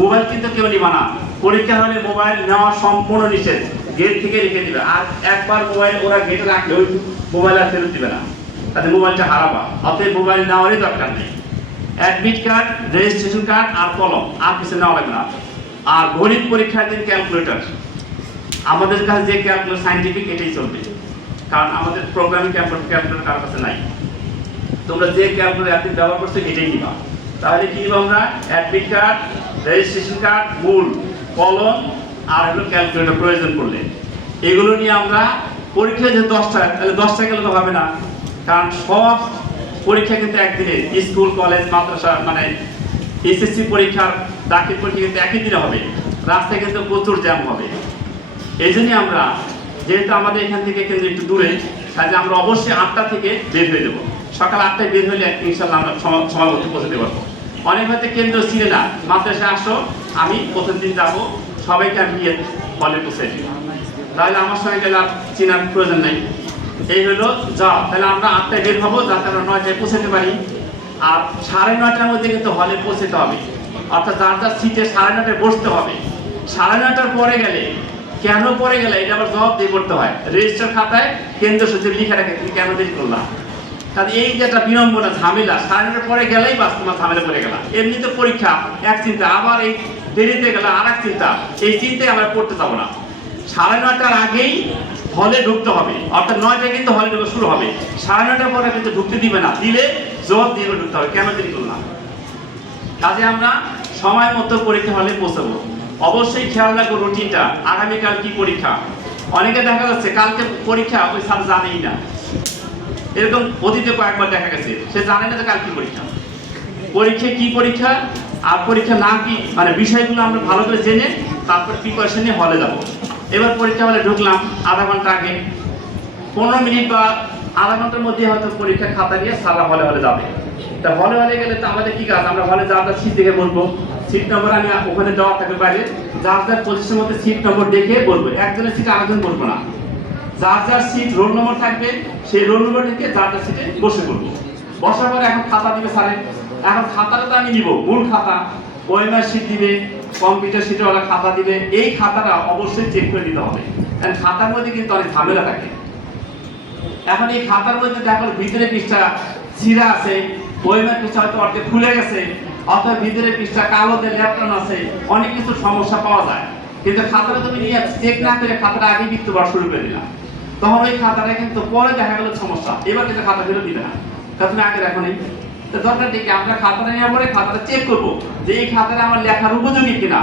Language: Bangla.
মোবাইল কিন্তু কেউ নিবা না, পরীক্ষা হলে মোবাইল নেওয়া সম্পূর্ণ নিষেধ, গেট থেকে রেখে দিবে। আর একবার মোবাইল ওরা গেটে রাখলে ওই মোবাইল আর ফেরত দিবে না, তাতে মোবাইলটা হারাবা। অতএব মোবাইল নেওয়ারই দরকার নেই। অ্যাডমিট কার্ড, রেজিস্ট্রেশন কার্ড আর কলম, আর কিছু নেওয়া লাগবে না। আর গণিত পরীক্ষার দিন ক্যালকুলেটর, আমাদের কাছে যে ক্যালকুলেটর সাইন্টিফিক এটাই চলবে, কারণ আমাদের প্রোগ্রামিং ক্যালকুলেটর কারোর কাছে নাই। তোমরা যে ক্যালকুলেটর একদিন ব্যবহার করছো এটাই নিবা। তাহলে কি নিব আমরা? অ্যাডমিট কার্ড, রেজিস্ট্রেশন কার্ড, মূল, কলম আর হলো ক্যালকুলেটর প্রয়োজন পড়লে। এগুলো নিয়ে আমরা পরীক্ষা যে 10টা, তাহলে 10টা গেলে তো হবে না, কারণ সব পরীক্ষা কিন্তু একদিনে, স্কুল কলেজ মাদ্রাসা মানে এসএসসি পরীক্ষার দাখিল পরীক্ষা কিন্তু একই দিনে হবে, রাস্তায় কিন্তু প্রচুর জ্যাম হবে। এই জন্যই আমরা, যেহেতু আমাদের এখান থেকে কেন্দ্র একটু দূরে, কাজে আমরা অবশ্যই 8টা থেকে বের হয়ে দেবো। সকাল 8টায় বের হলে ইনশাল্লাহ আমরা সময় মতো পৌঁছতে পারবো। অনেক হয়তো কেন্দ্র ছিল না, মাদ্রাসায় আসো, আমি প্রথম দিন যাবো, সবাইকে আমি গিয়ে হলে পৌঁছে দিই, তাহলে আমার সঙ্গে গেলে আর চেনার প্রয়োজন নেই। এই হলো যা, তাহলে আমরা 8টায় বের হবো যাতে আমরা 9টায় পৌঁছাতে পারি। আর 9:30টার মধ্যে কিন্তু হলে পৌঁছতে হবে, অর্থাৎ যার যার সিটে 9:30টায় বসতে হবে। 9:30টার পরে গেলে, কেন পরে গেলে এটা আবার জবাব দিয়ে করতে হয়, রেজিস্টার খাতায় কেন্দ্র সচিব লিখে রাখে তুমি কেন দেরি করলাম। কারণ এই যে একটা বিড়ম্বনা ঝামেলা, 9:30টার পরে গেলেই বাস তোমার ঝামেলা পড়ে গেলাম। এমনিতে পরীক্ষা এক চিন্তা, আবার এই দেরিতে গেলে আর এক চিন্তা, এই চিন্তায় আমরা পড়তে যাবো না। 9:30টার আগেই হলে ঢুকতে হবে, অর্থাৎ 9টায় কিন্তু হলে ঢুকা শুরু হবে। 9:30টার পরে কিন্তু ঢুকতে দিবে না, দিলে জবাব দিয়ে ঢুকতে হবে কেন দেরি করলাম। কাজে আমরা সময় মতো পরীক্ষা হলে পৌঁছাবো। অবশ্যই খেয়াল রাখবো রুটিনটা, আগামীকাল কি পরীক্ষা। অনেকে দেখা যাচ্ছে কালকে পরীক্ষা, ওই স্যার জানেই না, এরকম অতীতে কয়েকবার দেখা গেছে, সে জানে না যে কাল কি পরীক্ষা, পরীক্ষা কি পরীক্ষা আর পরীক্ষা না কি, মানে বিষয়গুলো আমরা ভালো করে জেনে তারপর প্রিপারেশন নিয়ে হলে যাবো। এবার পরীক্ষা হলে ঢুকলাম, আধা ঘন্টা আগে 15 মিনিট বা আধা ঘন্টার মধ্যে হয়তো পরীক্ষার খাতা নিয়ে সারা হলে যাবে। তা হলে গেলে তো আমাদের কি কাজ, আমরা হলে যার সিট দেখে বলবো, সিট নম্বর আমি ওখানে দেওয়া থাকবে বাইরে, যার যার পজিশনের মধ্যে সিট নম্বর দেখে বলবো, একজনের সিটে আরেকজন বলবো না, যার যার সিট রোল নম্বর থাকবে সেই রোল নম্বর দেখে যার যার সিটে বসে পড়বো। বসার পরে এখন খাতা দিবে স্যারে, এখন খাতাটা তো আমি নিব, মূল খাতা, ওএমআর সিট দিবে, কম্পিউটার সিটে ওরা খাতা দিবে, এই খাতাটা অবশ্যই চেক করে দিতে হবে, কারণ খাতার মধ্যে কিন্তু অনেক ঝামেলা থাকে। এখন এই খাতার মধ্যে দেখো ভিতরে পৃষ্ঠা ছিঁড়া আছে, ওএমআর পৃষ্ঠা হয়তো অর্ধেক খুলে গেছে, অথবা ভিতরে পৃষ্ঠা কালোতে লেপটানো আছে, অনেক কিছু সমস্যা পাওয়া যায়। কিন্তু খাতাটা তুমি নিয়ে চেক না করে খাতাটা আগে মৃত্যু বার শুরু করে দিলাম, তখন ওই খাতাটা কিন্তু পরে দেখা গেল সমস্যা, এবার কিন্তু খাতা ফেরত দিবে না, কারণ তুমি আগে দেখো নেই। তো দরকার দেখি আমরা খাতাটা নেওয়ার পরে খাতাটা চেক করবো যে এই খাতাটা আমার লেখার উপযোগী কিনা।